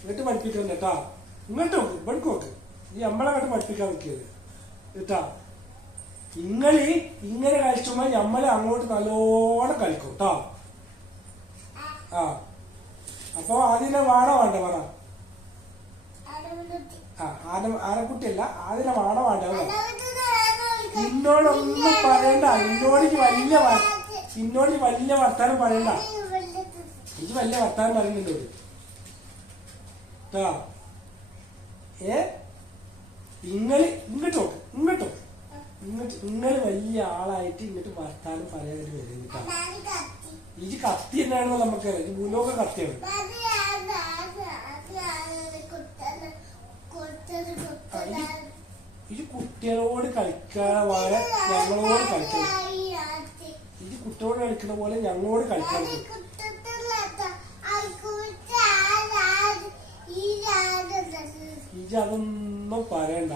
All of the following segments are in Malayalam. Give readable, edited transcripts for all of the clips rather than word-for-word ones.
എന്നിട്ട് പഠിപ്പിക്കണ്ട കേട്ടാ. ഇങ്ങോട്ട് നോക്ക്, ഇവിടേക്ക് നോക്ക്. ഈ നമ്മളങ്ങോട്ട് പഠിപ്പിക്കാൻ നിൽക്കരുത് കേട്ടാ. ഇങ്ങനെ കളിച്ചുമ്പോ നമ്മളെ അങ്ങോട്ട് നല്ലോണം കളിക്കും കേട്ടോ. ആ അപ്പൊ അതിനെ വേണോ വേണ്ട പറ. ആനക്കുട്ടിയല്ല, അതിനെ വേണോ വേണ്ട. ഇന്നോടൊന്നും പറയണ്ട. ഇന്നോട് വലിയ വർത്താനം പറയണ്ട. എനിക്ക് വലിയ വർത്താനം പറയുന്നുണ്ട് കേട്ടോ. ഇങ്ങോട്ട് നോക്ക്, ഇങ്ങള് വലിയ ആളായിട്ട് ഇങ്ങോട്ട് വർത്താനം പറയാനായിട്ട് വരും കേട്ടോ. ഇത് കത്തി തന്നെയാണെന്ന് നമുക്കറിയാം. ഇത് ഭൂലോക കത്തിയാണ്. ഇത് കുട്ടികളോട് കളിക്കാതെ പോലെ ഞങ്ങളോട് കളിക്കണം. ഇത് കുട്ടികളോട് കളിക്കുന്ന പോലെ ഞങ്ങളോട് കളിക്കണം. ഇത് അതൊന്നും പറയണ്ട.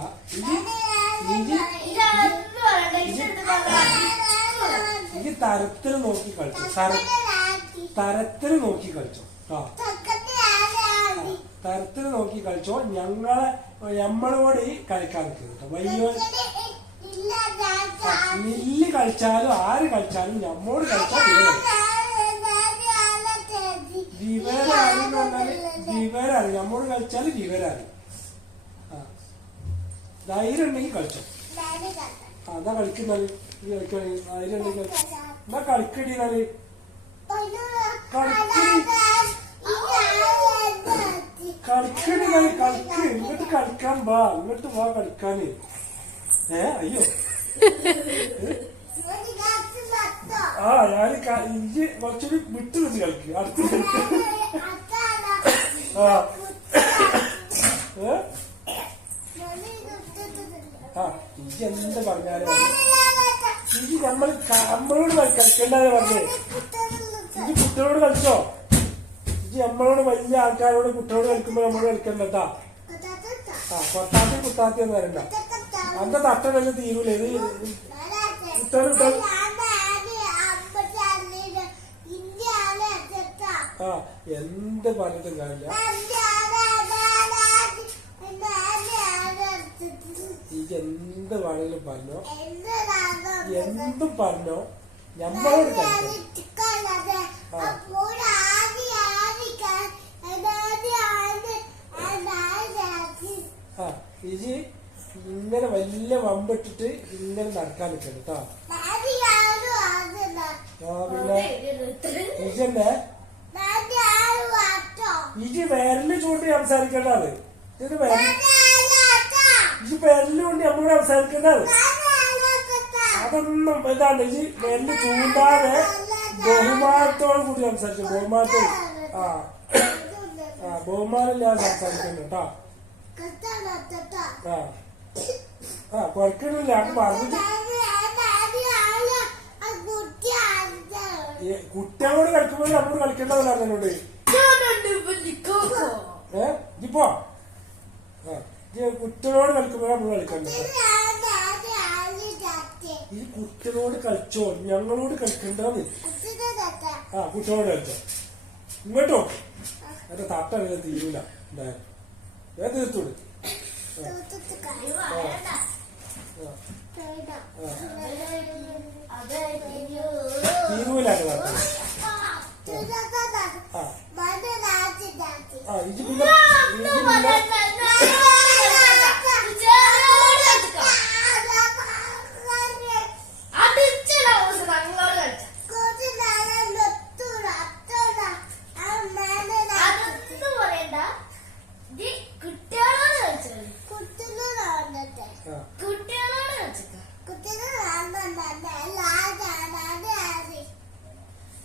ഇത് തരത്തിൽ നോക്കി കളിച്ചോ. തരത്തിൽ നോക്കി കളിച്ചോ കേട്ടോ. തരത്തിൽ നോക്കി കളിച്ചോ. നമ്മളോട് കളിക്കാൻ നിൽക്കുന്നത് കേട്ടോ. വലിയ നെല്ല് കളിച്ചാലും ആര് കളിച്ചാലും നമ്മോട് കളിച്ചാൽ വിവരാണ്. നമ്മോട് കളിച്ചാല് വിവരാണ്. ധൈര്യം ഉണ്ടെങ്കിൽ കളിച്ചോ. അതാ കളിക്കുന്നത്. കളിക്കണേ ധൈര്യം ഉണ്ടെങ്കിൽ എന്നാ കളിക്കടി. കളിക്കടി കളിക്ക്. ഇങ്ങോട്ട് കളിക്കാൻ വാ. ഇങ്ങോട്ട് വാ കളിക്കാന്. അയ്യോ ഞാൻ ഇഞ്ചി കുറച്ചുകൂടി വിട്ടു വെച്ച് കളിക്കുക. അടുത്ത് ഇഞ്ചി എന്ത് പറഞ്ഞാലും ഇഞ്ചി നമ്മളോട് കളിക്കണ്ടാതെ പറഞ്ഞേ. ഇഞ്ചി കുട്ടികളോട് കളിച്ചോ. ഇഞ്ചി നമ്മളോട് വലിയ ആൾക്കാരോട് കുട്ടികളോട് കളിക്കുമ്പോ നമ്മളോട് കളിക്കണ്ട കേട്ടാ. കൊത്താത്തി കുത്താത്തി എന്ന് വരണ്ട. അന്റെ തട്ടനല്ലേ തീരൂല. ഇത് കുട്ടികൾ എന്ത് പറഞ്ഞിട്ടും കാര്യമില്ല. എന്ത് വേണമെങ്കിലും പറഞ്ഞോ, എന്തും പറഞ്ഞോ. നമ്മളോട് ഇജി ഇങ്ങനെ വലിയ വമ്പിട്ടിട്ട് ഇങ്ങനെ നടക്കാൻ നിൽക്കണം കേട്ടോ. പിന്നെ ഇജന്നെ ഇജി വിരല് ചൂണ്ടി സംസാരിക്കേണ്ടത്. ഇത് ഇജി വിരല് കൊണ്ട് നമ്മളോട് സംസാരിക്കേണ്ടത്. അതൊന്നും ഇതാണ്. ഇജി വിരല് ചൂണ്ടാതെ ബഹുമാനത്തോട് കൂടി സംസാരിച്ചു. ബഹുമാനത്തോട് ബഹുമാനില്ലാതെ സംസാരിക്കണ്ട കേട്ടോ. കുഴക്കണില്ല. അത് പറഞ്ഞിട്ട് കുട്ടികളോട് കളിക്കുമ്പോൾ നമ്മളോട് കളിക്കേണ്ടതല്ല. അതിനോട് ഇപ്പോ കുട്ടികളോട് കളിക്കുമ്പോൾ നമ്മൾ കളിക്കേണ്ടത്. ഈ കുട്ടികളോട് കളിച്ചോ, ഞങ്ങളോട് കളിക്കേണ്ടത്. കുട്ടികളോട് കളിച്ചോ. ഇങ്ങോട്ടോ എന്റെ തട്ടങ്ങനെ തീരൂല. തീർത്തോട് തീരൂല. ഇത് പിന്നെ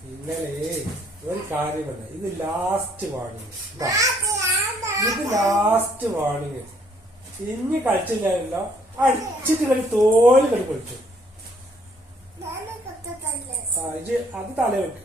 ഇന്നലെ ഒരു കാര്യമല്ല. ഇത് ലാസ്റ്റ് വാണിങ്. ഇത് ലാസ്റ്റ് വാണിങ്. ഇനി കളിച്ചില്ലല്ലോ. അടിച്ചിട്ട് കളി തോല് കളി പൊളിച്ചു. ഇത് അത് തല വെക്ക്.